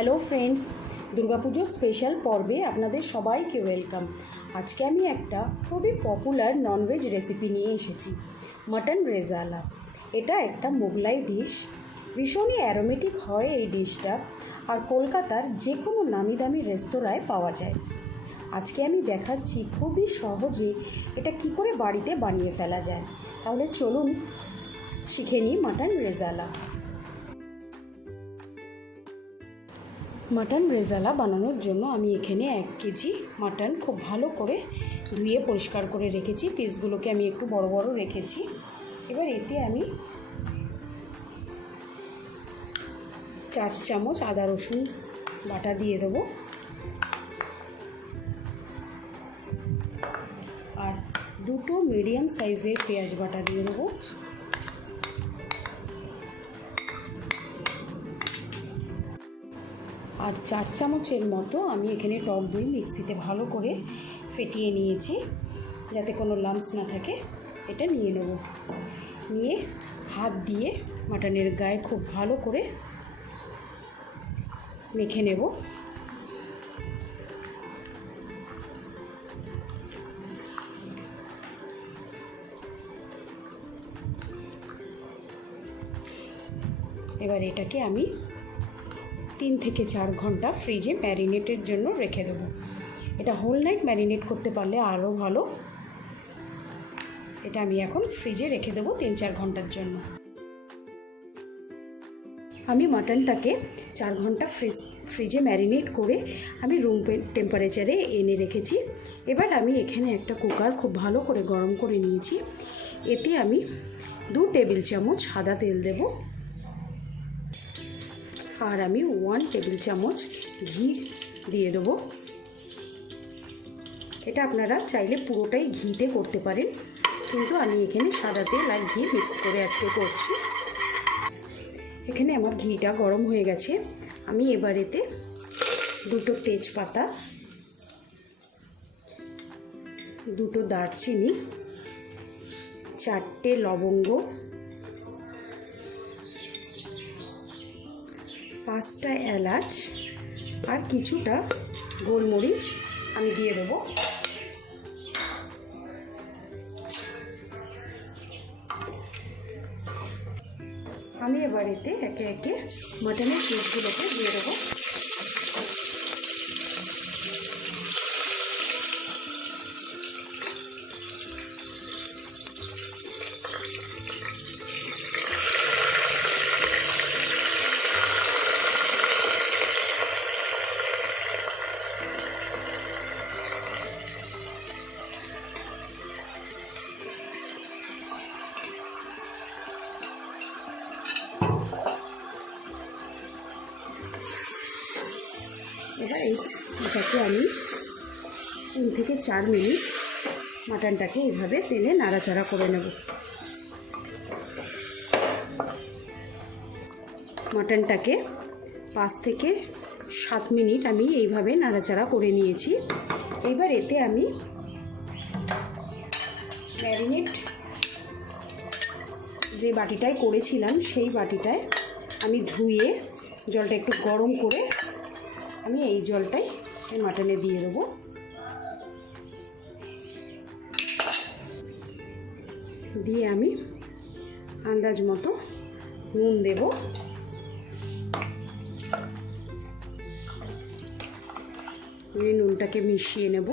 Hello friends, Durga Puja special পর্বে আপনাদের সবাইকে ওয়েলকাম। আজকে আমি একটা খুবই পপুলার ননভেজ রেসিপি নিয়ে এসেছি, মাটন রেজালা। এটা একটা মোগলাই ডিশ, ভীষণই অ্যারোমেটিক হয় এই ডিশটা, আর কলকাতার যে কোনো নামি দামি রেস্তোরাঁয় পাওয়া যায়। আজকে আমি দেখাচ্ছি খুবই সহজে এটা কি করে বাড়িতে বানিয়ে ফেলা যায়। তাহলে চলুন শিখে নিই মাটন রেজালা। মাটন রেজালা বানানোর জন্য আমি এখানে 1 কেজি মাটন খুব ভালো করে ধুয়ে পরিষ্কার করে রেখেছি। পিসগুলোকে আমি একটু বড় বড় রেখেছি। এবার এতে আমি 4 চামচ আদা রসুন বাটা দিয়ে দেবো, আর 2টো মিডিয়াম সাইজের পেঁয়াজ বাটা দিয়ে দেবো, আর 4 চামচের মতো আমি এখানে টক দই মিক্সিতে ভালো করে ফেটিয়ে নিয়েছি, যাতে কোনো লাম্পস না থাকে। এটা নিয়ে নেব, নিয়ে হাত দিয়ে মাটনের গায়ে খুব ভালো করে মেখে নেব। এবার এটাকে আমি 3 থেকে 4 ঘন্টা ফ্রিজে ম্যারিনেটের জন্য রেখে দেবো। এটা হোল নাইট ম্যারিনেট করতে পারলে আরও ভালো। এটা আমি এখন ফ্রিজে রেখে দেবো 3-4 ঘন্টার জন্য। আমি মাটনটাকে 4 ঘন্টা ফ্রিজে ম্যারিনেট করে আমি রুম টেম্পারেচারে এনে রেখেছি। এবার আমি এখানে একটা কুকার খুব ভালো করে গরম করে নিয়েছি। এতে আমি 2 টেবিল চামচ সাদা তেল দেব, আর আমি 1 টেবিল চামচ ঘি দিয়ে দেবো। এটা আপনারা চাইলে পুরোটাই ঘিতে করতে পারেন, কিন্তু আমি এখানে সাদা তেল আর ঘি মিক্স করে আজকে করছি। এখানে আমার ঘিটা গরম হয়ে গেছে। আমি এবার এতে 2টো তেজপাতা, 2টো দারচিনি, 4টে লবঙ্গ, 5টা এলাচ আর কিছুটা গোলমরিচ আমি দিয়ে দেবো। আমি এবার এতে একে একে মাটনের পিসগুলোকে দিয়ে দেবো। এবার এটাকে আমি 3 থেকে 4 মিনিট মাটনটাকে এইভাবে তেলে নাড়াচাড়া করে নেব। মাটনটাকে 5 থেকে 7 মিনিট আমি এইভাবে নাড়াচাড়া করে নিয়েছি। এবার এতে আমি ম্যারিনেট যে বাটিটায় করেছিলাম সেই বাটিটায় আমি ধুয়ে জলটা একটু গরম করে আমি এই জলটাই মাটনে দিয়ে দেবো। দিয়ে আমি আন্দাজ মতো নুন দেব। এই নুনটাকে মিশিয়ে নেব।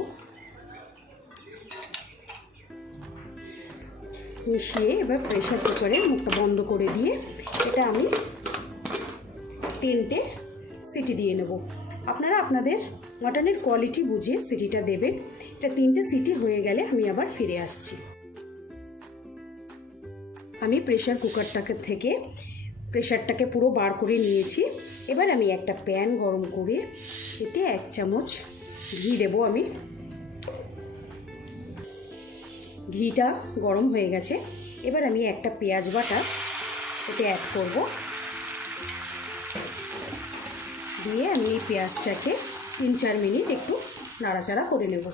মিশিয়ে এবার প্রেসার কুকারে মুখটা বন্ধ করে দিয়ে এটা আমি 3টে সিটি দিয়ে নেব। আপনারা আপনাদের মাটনের কোয়ালিটি বুঝে সিটিটা দেবেন। এটা 3টে সিটি হয়ে গেলে আমি আবার ফিরে আসছি। আমি প্রেসার কুকারটাকে থেকে প্রেসারটাকে পুরো বার করে নিয়েছি। এবার আমি একটা প্যান গরম করে এতে 1 চামচ ঘি দেব। আমি ঘিটা গরম হয়ে গেছে। এবার আমি একটা পেঁয়াজ বাটা এতে অ্যাড করব। দিয়ে আমি এই পেঁয়াজটাকে 3-4 মিনিট একটু নাড়াচাড়া করে নেব।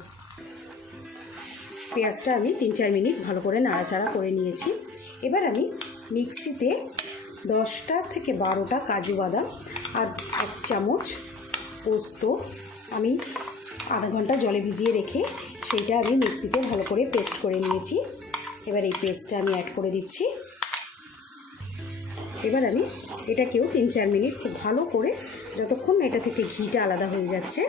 পেঁয়াজটা আমি 3-4 মিনিট ভালো করে নাড়াচাড়া করে নিয়েছি। এবার আমি মিক্সিতে 10টা থেকে 12টা কাজু বাদাম আর 1 চামচ পোস্ত আমি আধা ঘন্টা জলে ভিজিয়ে রেখে সেইটা আমি মিক্সিতে ভালো করে পেস্ট করে নিয়েছি। এবার এই পেস্টটা আমি অ্যাড করে দিচ্ছি। এবার আমি এটাকেও 3-4 মিনিট খুব ভালো করে, যতক্ষণ এটা থেকে ঘিটা আলাদা হয়ে যাচ্ছে,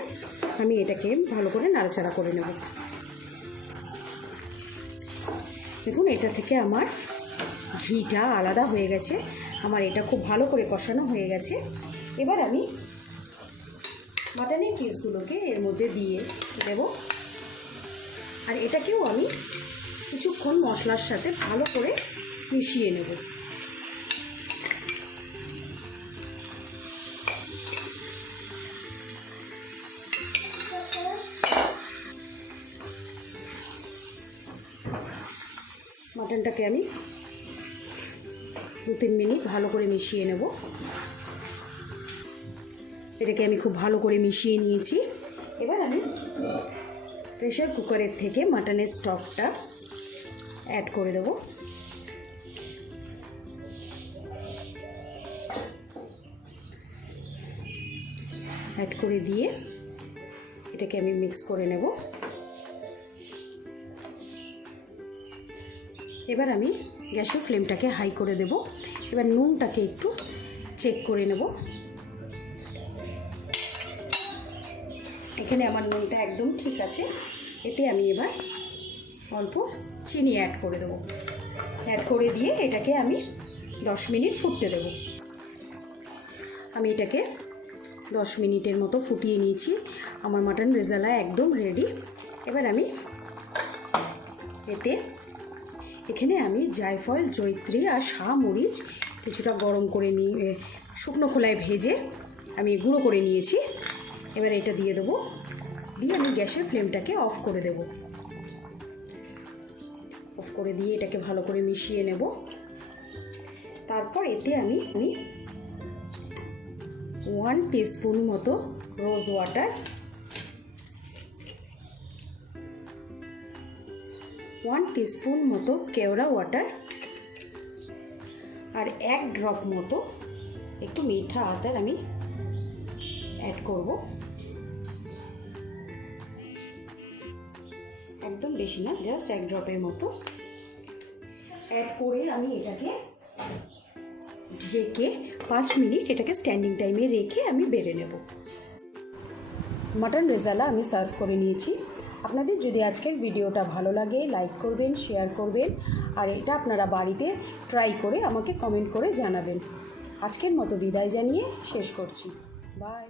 আমি এটাকে ভালো করে নাড়াচাড়া করে নেব। দেখুন এটা থেকে আমার ঘিটা আলাদা হয়ে গেছে, আমার এটা খুব ভালো করে কষানো হয়ে গেছে। এবার আমি মাটনের পিসগুলোকে এর মধ্যে দিয়ে দেব, আর এটাকেও আমি কিছুক্ষণ মশলার সাথে ভালো করে মিশিয়ে নেব। মাটনটাকে আমি 2-3 মিনিট ভালো করে মিশিয়ে নেব। এটাকে আমি খুব ভালো করে মিশিয়ে নিয়েছি। এবার আমি প্রেসার কুকারের থেকে মাটনের স্টকটা অ্যাড করে দেব। অ্যাড করে দিয়ে এটাকে আমি মিক্স করে নেব। এবার আমি গ্যাসের ফ্লেমটাকে হাই করে দেব। এবার নুনটাকে একটু চেক করে নেব। এখানে আমার নুনটা একদম ঠিক আছে। এতে আমি এবার অল্প চিনি অ্যাড করে দেব। অ্যাড করে দিয়ে এটাকে আমি 10 মিনিট ফুটতে দেব। আমি এটাকে 10 মিনিটের মতো ফুটিয়ে নিয়েছি। আমার মাটন রেজালা একদম রেডি। এবার আমি এখানে আমি জায়ফল, জয়িত্রী আর শাহমরিচ কিছুটা গরম করে নিয়ে শুকনো খোলায় ভেজে আমি গুঁড়ো করে নিয়েছি। এবার এটা দিয়ে দেবো, দিয়ে আমি গ্যাসের ফ্লেমটাকে অফ করে দেব। অফ করে দিয়ে এটাকে ভালো করে মিশিয়ে নেব। তারপর এতে আমি 1 টিস্পুন মতো রোজ ওয়াটার, 1 টিস্পুন মতো কেওড়া ওয়াটার আর 1 ড্রপ মতো একটু মিঠা আতর আমি অ্যাড করব। একদম বেশি না, জাস্ট 1 ড্রপের মতো অ্যাড করে আমি এটাকে ঢেকে 5 মিনিট এটাকে স্ট্যান্ডিং টাইমে রেখে আমি বেড়ে নেব। মাটন রেজালা আমি সার্ভ করে নিয়েছি। আপনাদের যদি আজকের ভিডিওটা ভালো লাগে লাইক করবেন, শেয়ার করবেন, আর এটা আপনারা বাড়িতে ট্রাই করে আমাকে কমেন্ট করে জানাবেন। আজকের মতো বিদায় জানিয়ে শেষ করছি। বাই।